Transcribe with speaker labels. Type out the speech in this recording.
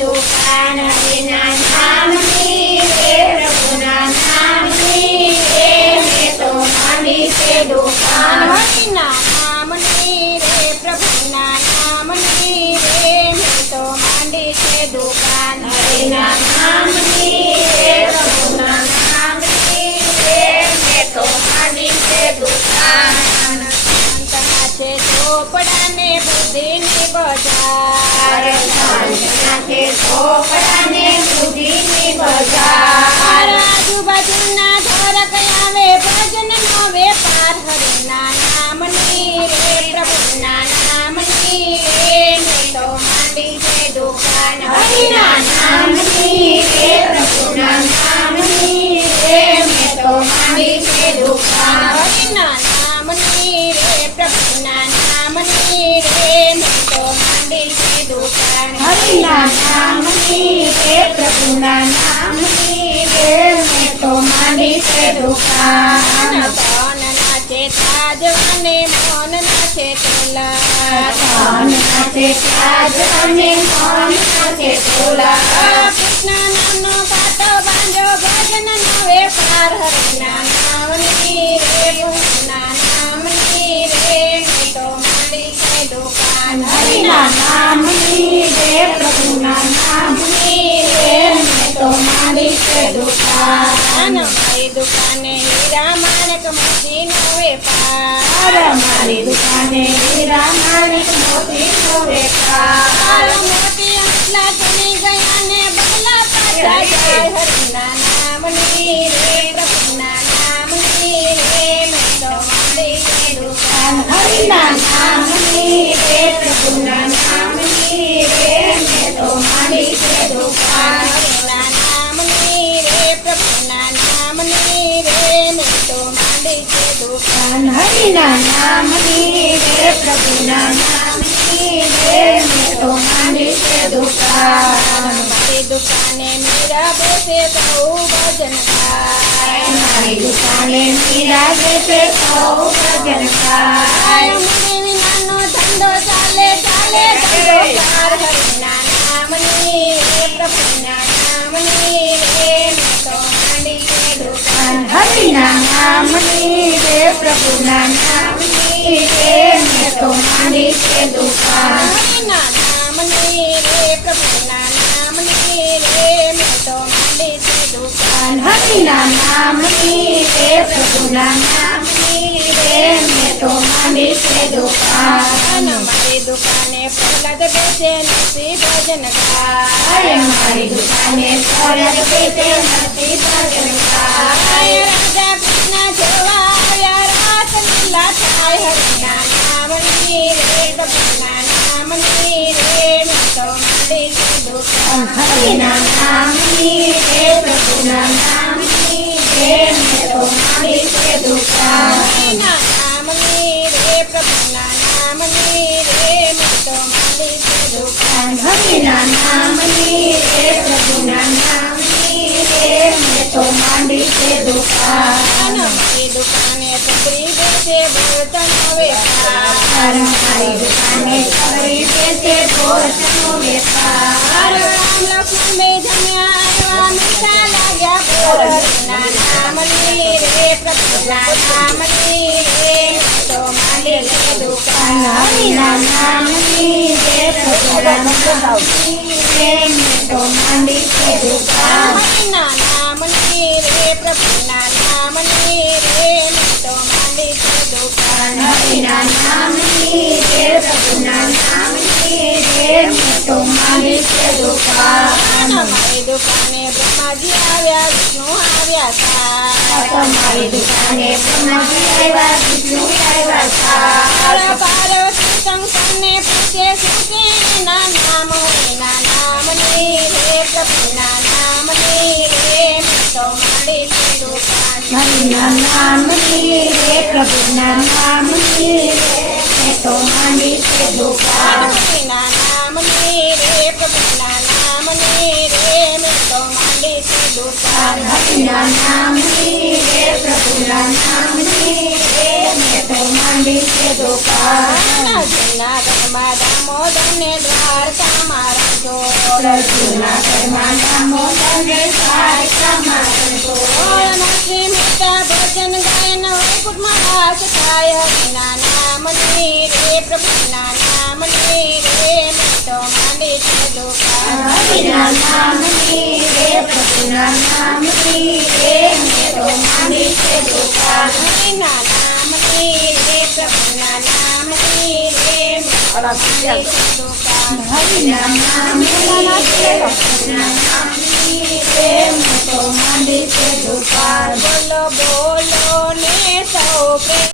Speaker 1: Do kana din
Speaker 2: an amni. પોપડાને બુદ્ધિની બજાર વેપાર હરિના નામની રે પ્રભુના નામની રે મેં દુકાન
Speaker 1: હરિના નામની રે પ્રભુના નામની રે મેં તો માંડી છે દુકાન
Speaker 2: હરિના નામની રે પ્રભુના નામની રે મેં તો માંડી છે દુકાન
Speaker 1: હરિના નામની રે પ્રભુના નામની રે મેં તો માંડી છે દુકાન
Speaker 2: ધન નાચે તાજવાને મન નાચે તોલા
Speaker 1: ધન નાચે ત્યાજ અને મન નાચે તોલા
Speaker 2: કૃષ્ણ નામનો પાટો બાંધો ભજન નવે પાર. હરિના નામની રે ભગવાનના નામની રે મેં તો માંડી છે દુકાન
Speaker 1: હરિના નામની દુકાન
Speaker 2: મારી દુકાને હીરા માણક મોતીનો વેપાર
Speaker 1: મારી દુકાને હીરા માણિક મોતીનો વેપાર
Speaker 2: મોતી આટલા ચણી ગયા ને બગલા પાછા જાય હરિના નામની રે પ્રભુના નામની રે મેં તો માંડી દુકાન
Speaker 1: હરિના નામની રે પ્રભુના
Speaker 2: હરિના નામની રે પ્રભુના નામની રે મેં તો માંડી છે દુકાન મારી દુકાને મીરા બેસે બહુ ભજન ગાય
Speaker 1: મારી દુકાને મીરા બેસે સૌ ભજન ગાય
Speaker 2: મને વિનાનો ધંધો ચાલે ચાલે ધંધો ચાર હરિના નામની રે પ્રભુના નામની
Speaker 1: નામની રે પ્રભુના નામની રે મેં તો માની છે દુકાન
Speaker 2: નામની રે પ્રભુના નામની રે મેં તો માની છે દુકાન
Speaker 1: હરિના નામની રે પ્રભુના નામની રે મેં તો માની છે દુકાન
Speaker 2: મારી દુકાને પ્રહલાદ બેસે નસી ભજન ગાય
Speaker 1: મારી દુકાને ફરજ બેસે નથી ભજન ગાય.
Speaker 2: દુકાન
Speaker 1: દુકાન
Speaker 2: હરિના નામની રે પ્રભુના નામની રે મેં તો માંડી છે દુકાન બળતણ વેપાર
Speaker 1: મારી દુકાને કરી બેસે ભોજનનો વેપાર
Speaker 2: બે જમ્યા મીઠા લાગ્યા બોલ હરિના નામની રે પ્રભુના નામની રે મેં તો માંડી છે દુકાન
Speaker 1: હરિના નામની રે પ્રભુના નામની રે મેં તો માંડી છે દુકાન
Speaker 2: હરિના રે પ્રભુના નામની રે મેં તો માંડી છે દુકાન
Speaker 1: હરિના નામની રે પ્રભુના નામની રે
Speaker 2: પ્રભુના
Speaker 1: હરિના નામની રે પ્રભુના નામની રે મેં તો
Speaker 2: પ્રભુના નામની રે મેં તો માંડી છે દુકાન
Speaker 1: હરિના નામની રે પ્રભુના નામની રે મેં તો માંડી છે દુકાન
Speaker 2: જુનાગઢમાં દ્વારકામાં
Speaker 1: રંગો.
Speaker 2: નરસિંહ મહેતા ભજન ગાયન વૈકુંઠમાં વાસ થાય હરિના નામની રે પ્રભુના નામની રે તો માંડી છે દુકાન
Speaker 1: હરિના નામની રે પ્રભુના નામની રે તો માંડી છે દુકાન
Speaker 2: હરિના નામની બોલો બોલો ને સૌ